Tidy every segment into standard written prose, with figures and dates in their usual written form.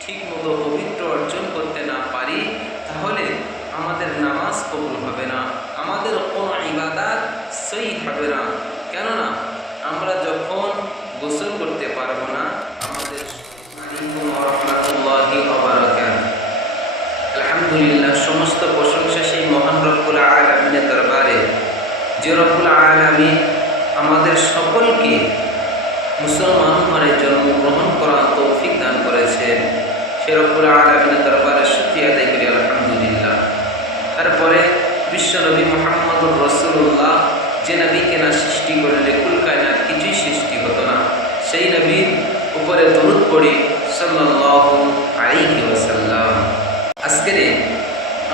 ঠিক মতো পবিত্র অর্জন করতে না পারি, তাহলে আমাদের নামাজ কবুল হবে না, আমাদের কোনো ইবাদত সহি হবে না। কেননা আমরা যখন গোসল করতে পারবো না, আমাদের আলহামদুলিল্লাহ, সমস্ত প্রশংসা সেই মহান রব্বুল আলামিনের দরবারে, যে রব্বুল আলামিন আমাদের সকলকে মুসলমান ঘরে জন্মগ্রহণ করার তৌফিক দান করেছেন। সে রব্বুল আলামিনের দরবারে শুকরিয়া আদায় করি আলহামদুলিল্লাহ। তারপরে বিশ্বনবী মুহাম্মদুর রাসূলুল্লাহ, যে নবীকে না সৃষ্টি করলে কুল কায়নাত কিছুই সৃষ্টি হতো না, সেই নবীর উপরে দরুদ পড়ি সাল্লাল্লাহু আলাইহি ওয়াসাল্লাম। আজকে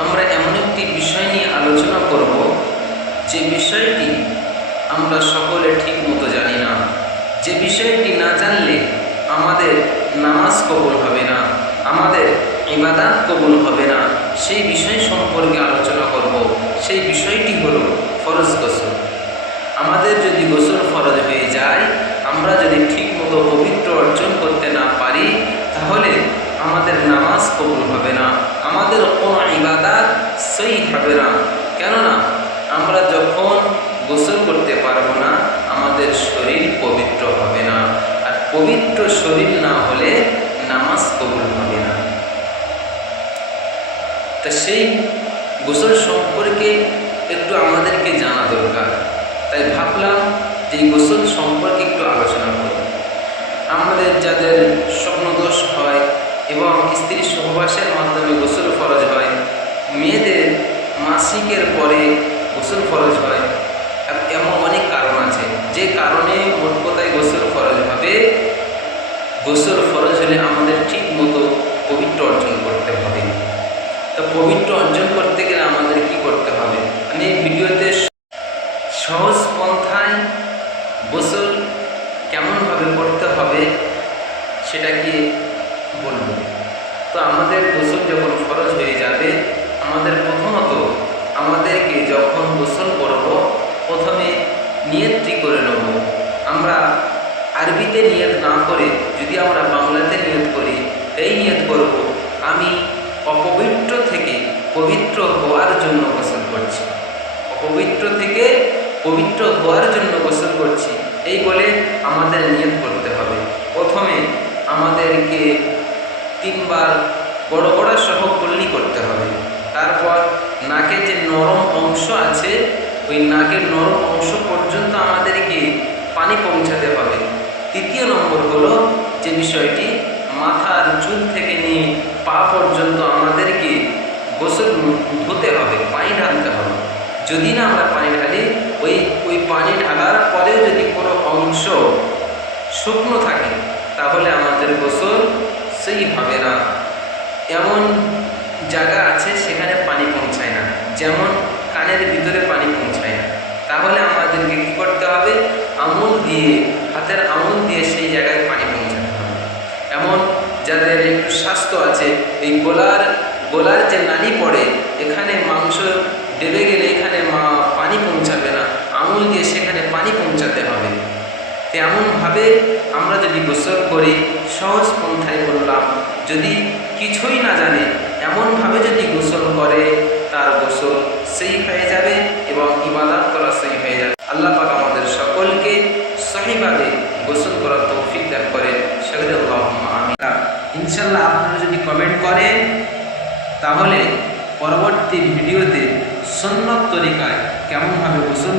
আমরা এমন একটি বিষয় নিয়ে আলোচনা করব, যে বিষয়টি আমরা সকলে ঠিক মতো জানি না, যে বিষয়টি না জানলে আমাদের নামাজ কবুল হবে না, আমাদের ইবাদত কবুল হবে না। সেই বিষয় সম্পর্কে আলোচনা করব। সেই বিষয়টি হলো ফরজ গোসল। আমাদের যদি গোসল ফরজ হয়ে যায়, আমরা যদি ঠিক মতো পবিত্র অর্জন করতে না পারি, তাহলে আমাদের নামাজ কবুল হবে না, আমাদের কোনো ইবাদত সহি হবে না। কেননা আমরা যখন গোসল করতে পারবো না, আমাদের শরীর পবিত্র হবে না, আর পবিত্র শরীর না হলে নামাজ কবুল হবে না। তা সেই গোসল সম্পর্কে একটু আমাদেরকে জানা দরকার। তাই ভাবলাম যে গোসল সম্পর্কে একটু আলোচনা করব। আমাদের যাদের স্বপ্নদোষ হয় এবং স্ত্রী সহবাসের মাধ্যমে গোসল ফরজ হয়, মেয়েদের মাসিকের পরে গোসল ফরজ হয়, এমন অনেক কারণ আছে যে কারণে মোট কথায় গোসল ফরজ হবে। গোসল ফরজ হলে আমাদের ঠিক মতো পবিত্র অর্জন করতে হবে। তো পবিত্র অর্জন করতে গেলে আমাদের কি করতে হবে, আমি এই ভিডিওতে সহজ পন্থায় গোসল কেমনভাবে করতে হবে সেটা কি বলব। তো আমাদের গোসল যখন ফরজ হয়ে যাবে, আমাদের প্রথমত আমাদেরকে যখন গোসল করব, প্রথমে নিয়তটি করে নেব। আমরা আরবিতে নিয়ত না করে যদি আমরা বাংলাতে নিয়ত করি, এই নিয়ত করব, আমি অপবিত্র থেকে পবিত্র হওয়ার জন্য গোসল করছি, অপবিত্র থেকে পবিত্র হওয়ার জন্য গোসল করছি, এই বলে আমাদের নিয়ত করতে হবে। প্রথমে আমাদেরকে 3 বার বড় বড় সহ কুল্লি করতে হবে। তারপর নাকের যে নরম অংশ আছে, ওই নাকের নরম অংশ পর্যন্ত আমাদেরকে পানি পৌঁছাতে হবে। তৃতীয় নম্বর হলো যে বিষয়টি, মাথার চুল থেকে নিয়ে পা পর্যন্ত আমাদেরকে গোসল ধুতে হবে, পানি ঢালতে হবে। যদি না আমরা পানি ঢালি, ওই পানি ঢালার পরেও যদি কোনো অংশ শুকনো থাকে, তাহলে আমাদের গোসল সেই হবে না। এমন জায়গা আছে সেখানে পানি পৌঁছায় না, যেমন কানের ভিতরে পানি পৌঁছায় না, তাহলে আমাদেরকে কী করতে হবে, আঙুল দিয়ে, হাতের আঙুল দিয়ে সেই জায়গায় পানি পৌঁছাতে হবে। এমন যাদের একটু স্বাস্থ্য আছে, এই গোলার যে নালি পড়ে, এখানে মাংস ডেবে গেলে এখানে পানি পৌঁছাবে না, আঙুল দিয়ে সেখানে পানি পৌঁছাতে হবে। তেমনভাবে আমরা যদি গোসল করি, সহজ পন্থায় বললাম, যদি কিছুই না জানে এমনভাবে যদি গোসল করে, তার গোসল সহি হয়ে যাবে এবং ইবাদত করা সহি হয়ে যাবে। আল্লাহ পাক আমাদের সকলকে সহিভাবে গোসল করার তৌফিক দান করেন। আল্লাহুম্মা আমিন। ইনশাআল্লাহ আপনারা যদি কমেন্ট করেন, তাহলে পরবর্তী ভিডিওতে সুন্নত তরিকায় কেমনভাবে গোসল